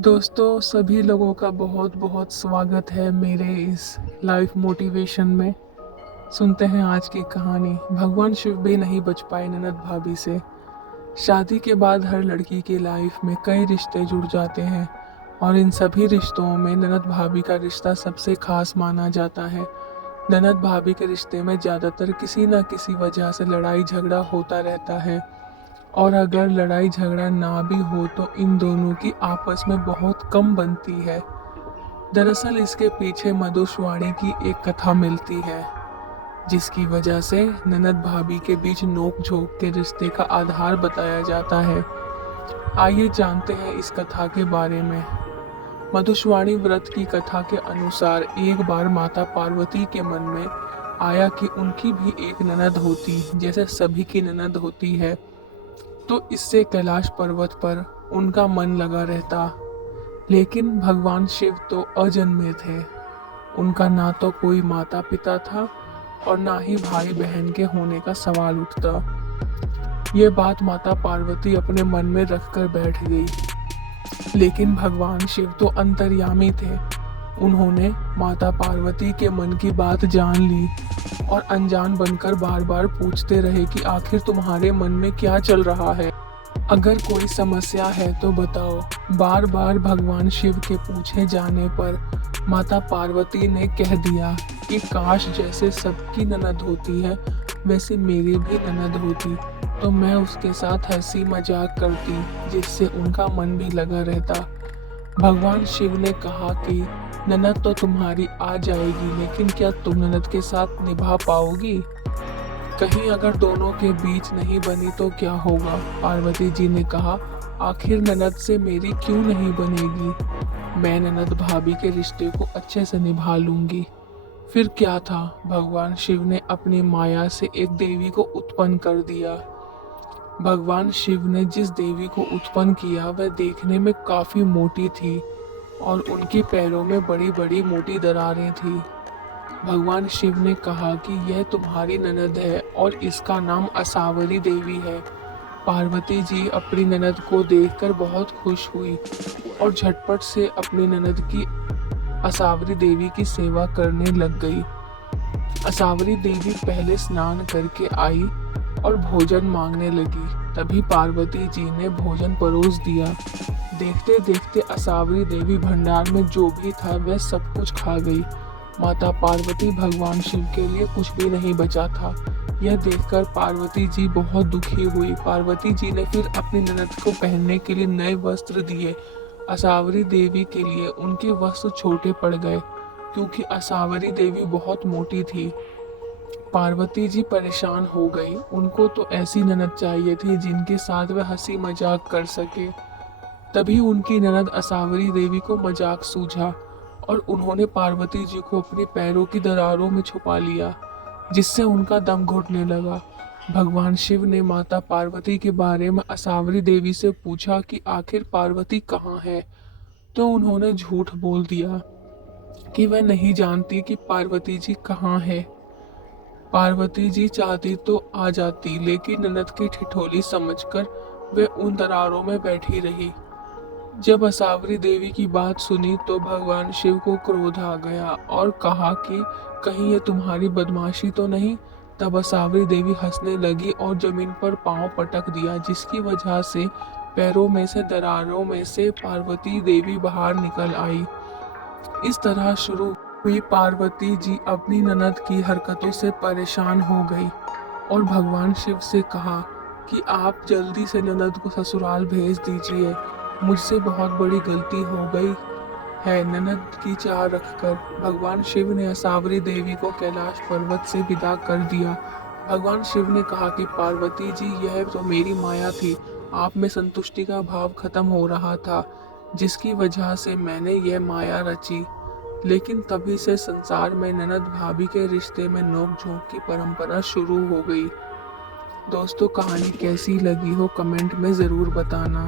दोस्तों सभी लोगों का बहुत बहुत स्वागत है मेरे इस लाइफ मोटिवेशन में। सुनते हैं आज की कहानी। भगवान शिव भी नहीं बच पाए ननद भाभी से। शादी के बाद हर लड़की की लाइफ में कई रिश्ते जुड़ जाते हैं और इन सभी रिश्तों में ननद भाभी का रिश्ता सबसे खास माना जाता है। ननद भाभी के रिश्ते में ज़्यादातर किसी न किसी वजह से लड़ाई झगड़ा होता रहता है और अगर लड़ाई झगड़ा ना भी हो तो इन दोनों की आपस में बहुत कम बनती है। दरअसल इसके पीछे मधुश्वाणी की एक कथा मिलती है जिसकी वजह से ननद भाभी के बीच नोक झोंक के रिश्ते का आधार बताया जाता है। आइए जानते हैं इस कथा के बारे में। मधुश्वाणी व्रत की कथा के अनुसार एक बार माता पार्वती के मन में आया कि उनकी भी एक ननद होती जैसे सभी की ननद होती है, तो इससे कैलाश पर्वत पर उनका मन लगा रहता। लेकिन भगवान शिव तो अजन्मे थे। उनका ना तो कोई माता पिता था और ना ही भाई बहन के होने का सवाल उठता। ये बात माता पार्वती अपने मन में रखकर बैठ गई। लेकिन भगवान शिव तो अंतर्यामी थे। उन्होंने माता पार्वती के मन की बात जान ली और अनजान बनकर बार बार पूछते रहे कि आखिर तुम्हारे मन में क्या चल रहा है, अगर कोई समस्या है तो बताओ। बार बार भगवान शिव के पूछे जाने पर माता पार्वती ने कह दिया कि काश जैसे सबकी ननद होती है वैसे मेरी भी ननद होती तो मैं उसके साथ हंसी मजाक करती जिससे उनका मन भी लगा रहता। भगवान शिव ने कहा कि ननद तो तुम्हारी आ जाएगी, लेकिन क्या तुम ननद के साथ निभा पाओगी? कहीं अगर दोनों के बीच नहीं बनी तो क्या होगा? पार्वती जी ने कहा, आखिर ननद से मेरी क्यों नहीं बनेगी? मैं ननद भाभी के रिश्ते को अच्छे से निभा लूंगी। फिर क्या था, भगवान शिव ने अपनी माया से एक देवी को उत्पन्न कर दिया। भगवान शिव ने जिस देवी को उत्पन्न किया वह देखने में काफी मोटी थी और उनके पैरों में बड़ी बड़ी मोटी दरारें थी। भगवान शिव ने कहा कि यह तुम्हारी ननद है और इसका नाम असावरी देवी है। पार्वती जी अपनी ननद को देखकर बहुत खुश हुई और झटपट से अपनी ननद की असावरी देवी की सेवा करने लग गई। असावरी देवी पहले स्नान करके आई और भोजन मांगने लगी। तभी पार्वती जी ने भोजन परोस दिया। देखते देखते असावरी देवी भंडार में जो भी था वह सब कुछ खा गई। माता पार्वती भगवान शिव के लिए कुछ भी नहीं बचा था। यह देखकर पार्वती जी बहुत दुखी हुई। पार्वती जी ने फिर अपनी ननद को पहनने के लिए नए वस्त्र दिए। असावरी देवी के लिए उनके वस्त्र छोटे पड़ गए क्योंकि असावरी देवी बहुत मोटी थी। पार्वती जी परेशान हो गई। उनको तो ऐसी ननद चाहिए थी जिनके साथ वह हंसी मजाक कर सके। तभी उनकी ननद असावरी देवी को मजाक सूझा और उन्होंने पार्वती जी को अपने पैरों की दरारों में छुपा लिया, जिससे उनका दम घुटने लगा। भगवान शिव ने माता पार्वती के बारे में असावरी देवी से पूछा कि आखिर पार्वती कहाँ है, तो उन्होंने झूठ बोल दिया कि वह नहीं जानती कि पार्वती जी कहाँ है। पार्वती जी चाहती तो आ जाती, लेकिन ननद की ठिठोली समझकर वे उन दरारों में बैठी रही। जब असावरी देवी की बात सुनी तो भगवान शिव को क्रोध आ गया और कहा कि कहीं ये तुम्हारी बदमाशी तो नहीं। तब असावरी देवी हंसने लगी और जमीन पर पांव पटक दिया, जिसकी वजह से पैरों में से दरारों में से पार्वती देवी बाहर निकल आई। इस तरह शुरू हुई पार्वती जी अपनी ननद की हरकतों से परेशान हो गई और भगवान शिव से कहा कि आप जल्दी से ननद को ससुराल भेज दीजिए। मुझसे बहुत बड़ी गलती हो गई है। ननद की चाह रखकर भगवान शिव ने असावरी देवी को कैलाश पर्वत से विदा कर दिया। भगवान शिव ने कहा कि पार्वती जी, यह तो मेरी माया थी। आप में संतुष्टि का भाव खत्म हो रहा था, जिसकी वजह से मैंने यह माया रची। लेकिन तभी से संसार में ननद भाभी के रिश्ते में नोक-झोंक की परंपरा शुरू हो गई। दोस्तों, कहानी कैसी लगी हो कमेंट में ज़रूर बताना।